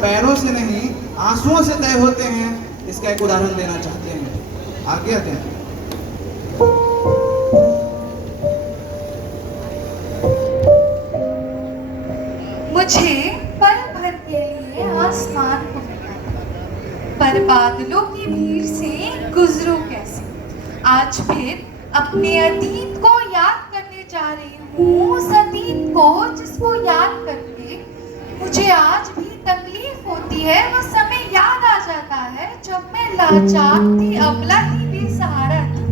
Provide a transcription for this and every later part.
पैरों से नहीं आंसुओं से तय होते हैं, इसका एक उदाहरण देना चाहते हैं। आगे आते हैं। मुझे पल भर के लिए आसमान को मिला, पर बादलों की भीड़ से गुजरूं कैसे। आज फिर अपने अतीत को याद करने जा रही हूँ, उस अतीत को जिसको याद करके मुझे आज भी तकलीफ होती है। वो समय याद आ जाता है जब मैं लाचार थी, अबला थी, बेसहारा थी।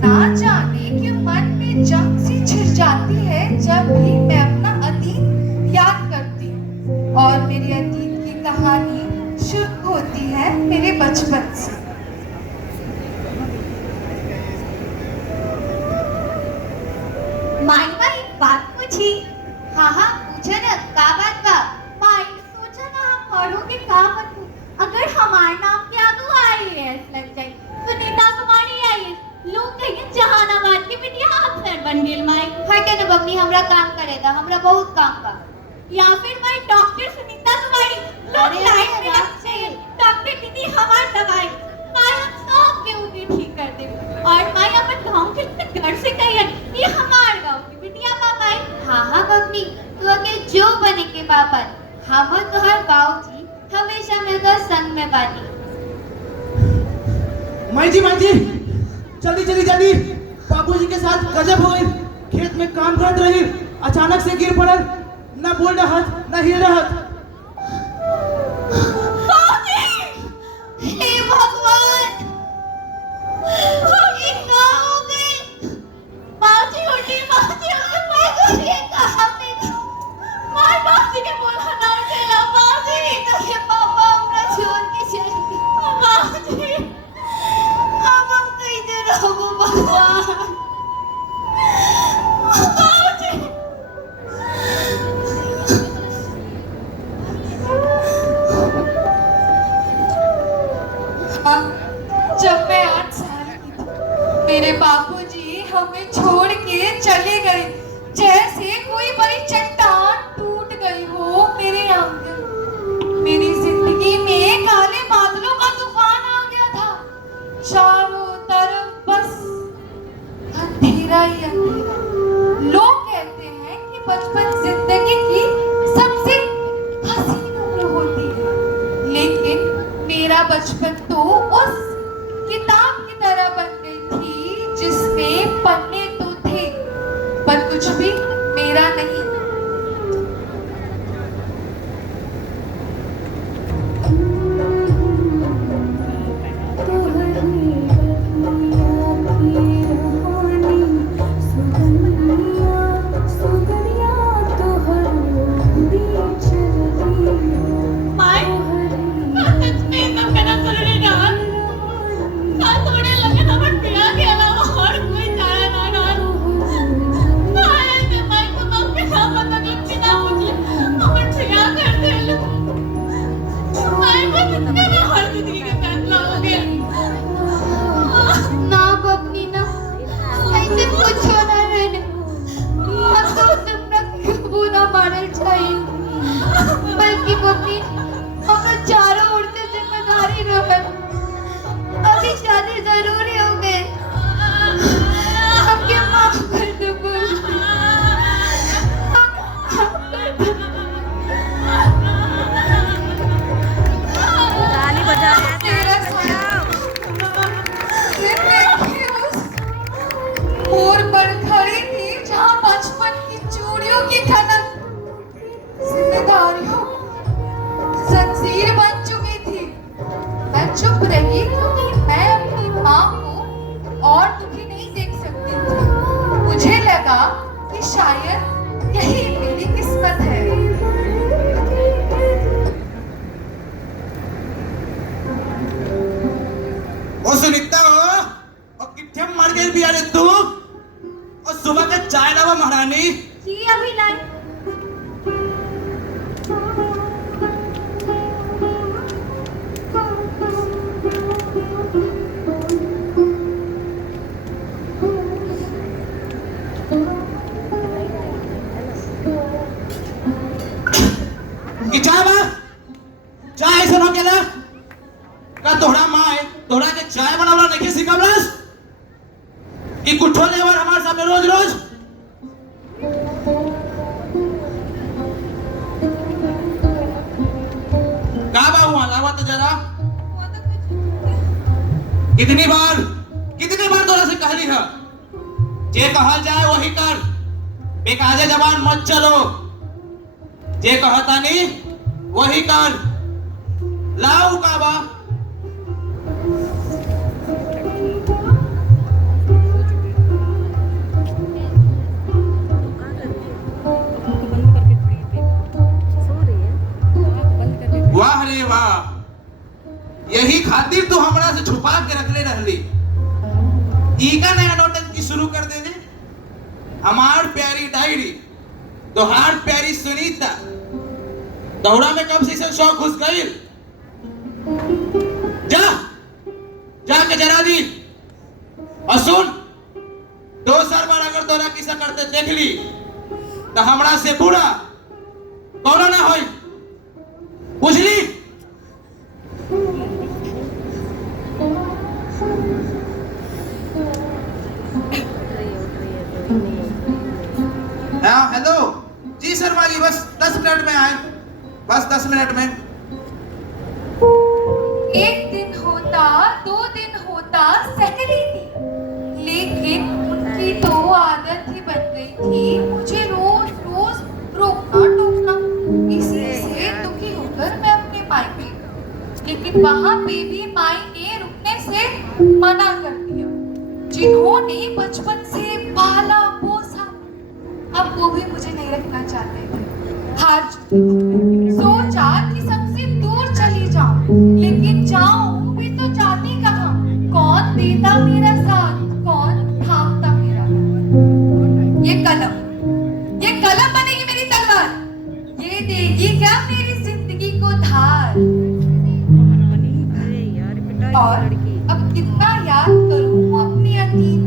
ना जाने क्यों मन में जंग सी छिड़ जाती है जब भी मैं अपना अतीत याद करती हूँ। और मेरी अतीत की कहानी शुरू होती है मेरे बचपन से। माई एक बात पूछी। हाँ हाँ पूछो ना, का बात बा। माई सोचा ना हम पढ़ो के का बनू। अगर हमार नाम के आगे IAS लग जाए तो नीता कुमारी IAS लोग कहेंगे जहानाबाद की बिटिया अफसर बन गेल। माई हटे ना बबनी, हमरा काम करेगा, हमरा बहुत काम बा। या फिर माई डॉक्टर सुनीता कुमारी लोग लाइन में लगते हैं, डॉक्टर दीदी हमार दवाई माई हम सब के उन्हें ठीक कर दे। और माई अपन गांव के घर से कहिए ये हमार गांव की बिटिया बा। माई हाँ हाँ बबनी, तू अगे जो बने के बापन हम तो हर गांव जी हमेशा मिलकर संग में बानी। माई जी जल्दी जल्दी जल्दी, बाबूजी के साथ गजब हो गई। खेत में काम करत रही, अचानक से गिर पड़ल, ना बोल रहत ना हिल रहत। हे भगवान, ये क्या हो गई। बाजी उठी, बाजी ये कहाँ पे थी? मार बाजी के बोला ना उठेला। बाजी कहे पापा हमरा छोड़ के चली गई। बाजी अब हम कैसे रहो भगवान। बाजी जब मैं 8 साल की थी, मेरे बापूजी हमें छोड़ के चले गए, जैसे कोई बड़ी चट्टान टूट गई हो मेरे आंगन। मेरी जिंदगी में काले बादलों का तूफान आ गया था। चारों तरफ बस अंधेरा ही अंधेरा। लोग कहते हैं कि बचपन जिंदगी की सबसे हसीन उम्र होती है, लेकिन मेरा बचपन तो उस किताब की तरह बन गई थी जिसमें पन्ने तो थे पर कुछ भी मेरा नहीं। बल्कि बल्कि हम चारों ओर से जिम्मेदारी रहल। अभी शादी जरूरी हो गए, हमके माफ कर दो। ताली बजा मोर पर खड़ी थी जहाँ बचपन की चूड़ियों की खनक जिम्मेदारियों जंजीर बन चुकी थी। मैं चुप रही क्योंकि मैं अपनी माँ चाय ऐसा हो केला का तोहरा माय तोहरा के चाय बनावला नहीं सिखावलस कि कुठो लेवर हमारे सामने रोज रोज का बा हुआ लावा तो जरा कितनी बार तोरा से कहली है जे कहल जाए वही कर बेकाजे जबान मत चलो जे कहता नहीं वही कर लाऊ का बा वाह रे वाह यही खातिर तू हमरा से छुपा के रखले रहली ईका नया नौटंकी शुरू कर दे हमार प्यारी डायरी तोहार प्यारी सुनीता दौड़ा में कब से शौक घुस गई जाके जरा दी और सुन दोसर बार अगर तोरा किसा करते देख ली तो हमरा से बुरा कौनो ना होई बुझली हाँ हेलो जी शर्मा जी बस 10 मिनट में आए बस 10 मिनट में एक दिन होता 2 दिन होता सहरी थी लेकिन उनकी तो आदत ही बन गई थी मुझे रोज रोज रोकना टोकना इसी से दुखी होकर मैं अपने मायके लेकिन वहां पे भी माई ने रुकने से मना कर दिया जिन्होंने बचपन से पाला पोसा अब वो भी मुझे नहीं रखना चाहते थे हार सोचा कि सबसे दूर चली जाऊं लेकिन जाऊं भी तो जाती कहां कौन देता मेरा साथ कौन थामता मेरा ये कलम बनेगी मेरी तलवार ये देगी क्या मेरी जिंदगी को धार और अब कितना याद करूं अपने अतीत